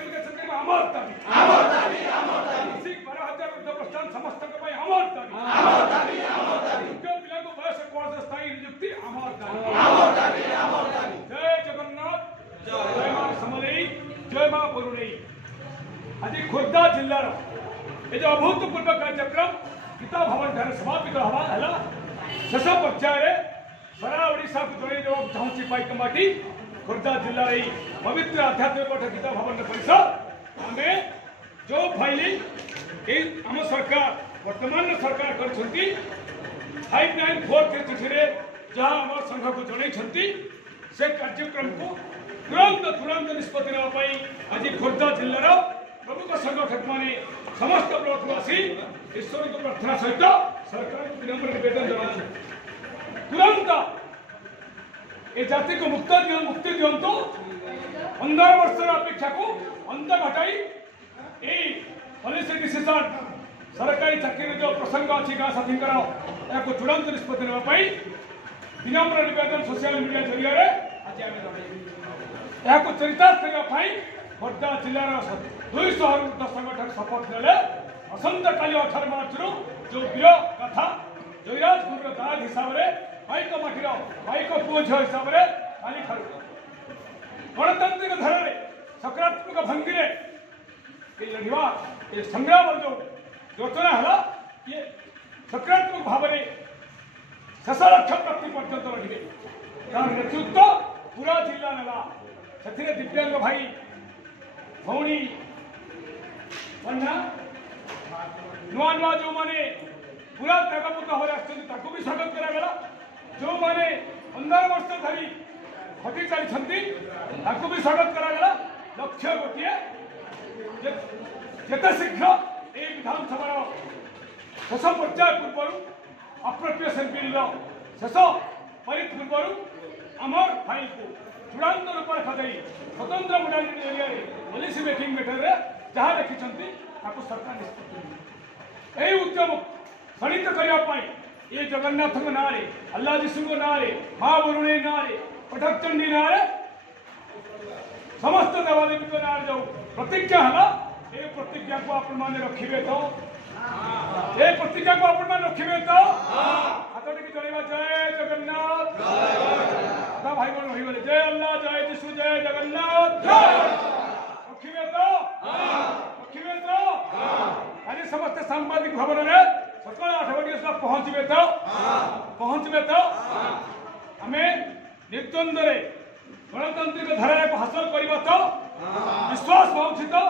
Notification करबा हमर दाबी मासिक 12,000 वृद्ध प्रस्थान समस्त को हमर दाबी जो पिला को बयस कोर्स स्थायी नियुक्ति हमर दाबी जय जगन्नाथ जय मां समलेई जय मां बरुणेई। आज खोर्धा जिल्लार ये जो अभूतपूर्व कार्यक्रम गीता भवन ठारे समापित हवा है शेष पर्यायर सारा ओडिशा को जोड़े जो चाहूँगी पाइकमाटी खोर्धा जिलार यही पवित्र आध्यात्मिक पठ गीता भवन परिसर आम जो फाइल आम सरकार वर्तमान सरकार कर 594 के चिठी जहाँ आम संघ को जनई से कार्यक्रम को तुरंत निष्पत्ति नापी आज खोर्धा जिलार प्रमुख संगठक मैंने समस्त ब्लॉक आसी ईश्वर को प्रार्थना सहित सरकार को विनम्र निवेदन जनाऊँ तुरंत ए जाति को मुक्ति दिंतु 15 वर्ष अपेक्षा को अंत घटाई पॉलिसी डिसीजन सरकारी चाकरी जो प्रसंग अच्छी गाँ साथी को चूड़ांत निष्पत्ति नापी विनम्र निवेदन सोशल मीडिया जरिए आज आम चरितार्थ करने खोर्धा जिलार 200 संगठक शपथ ने असंता काली 18 मार्च जो वीर कथा जयराजपुर दाग हिसाब से पाइक माटीर पाइक पुओ झील हिसाब से काली खाऊ गणतांत्रिक धारा सकारात्मक भंगी लड़वा ये संग्राम जो योजना है ये सकारात्मक भाव में शेष लक्ष्य प्राप्ति पर्यंत रही तार नेतृत्व पूरा जिला नेला से दिव्यांग भाई भौणी नुआ नुआ जो मैंने पूरा त्यागपूत भाव आसो भी स्वागत करागला जो मैंने 15 वर्ष धरी खटी चली भी स्वागत करागला लक्ष्य गोटे जिते शीघ्र ये विधानसभा शेष पर्याय पूर्व अप्रोप्रिएशन बिल शेष पारित पूर्व आमर फाइल को चूड़ांत रूप रखा स्वतंत्र modality area policy making matter जहाँ लिखिं सरकार निष्पत्ति यही उद्यम खड़ित करने ये जगन्नाथ ना अल्ला जीशु ना माँ बरुणे ना पटकचंडी ना समस्त देवादेवी ना जो प्रतिज्ञा है ये प्रतिज्ञा को आपण मैंने रखिए तो ये प्रतिज्ञा को आपण मैंने रखिए तो हाथ टी चलवा जय जगन्नाथ भाई बहन रही गले जय अल्लाह जय जीशु जय जगन्नाथ रखिए तो आज समस्त सांबादिक भवन में सका 8 बजे पहुंचे तो आम निर्द्वंद गणतांत्रिक धारा को हासिल करवा तो विश्वास पाऊँ तो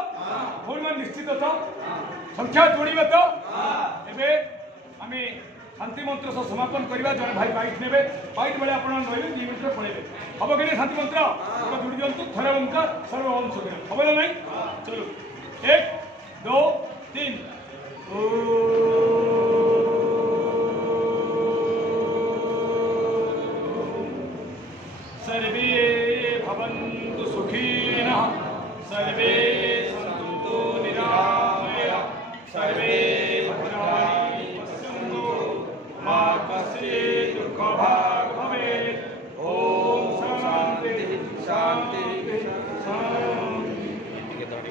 भोर निश्चित तो संख्या जोड़े तो आम शांति मंत्र सह समापन करवा जन भाई बाइट ने बाइट बेले आप रही 2 मिनट पड़े हम कि शांति मंत्र जोड़ी दिंतु थर ओंकार सर्वम सुखिन हम ना नहीं चलो 1 2 3 सर्वे भवन्तु सुखिनः सर्वे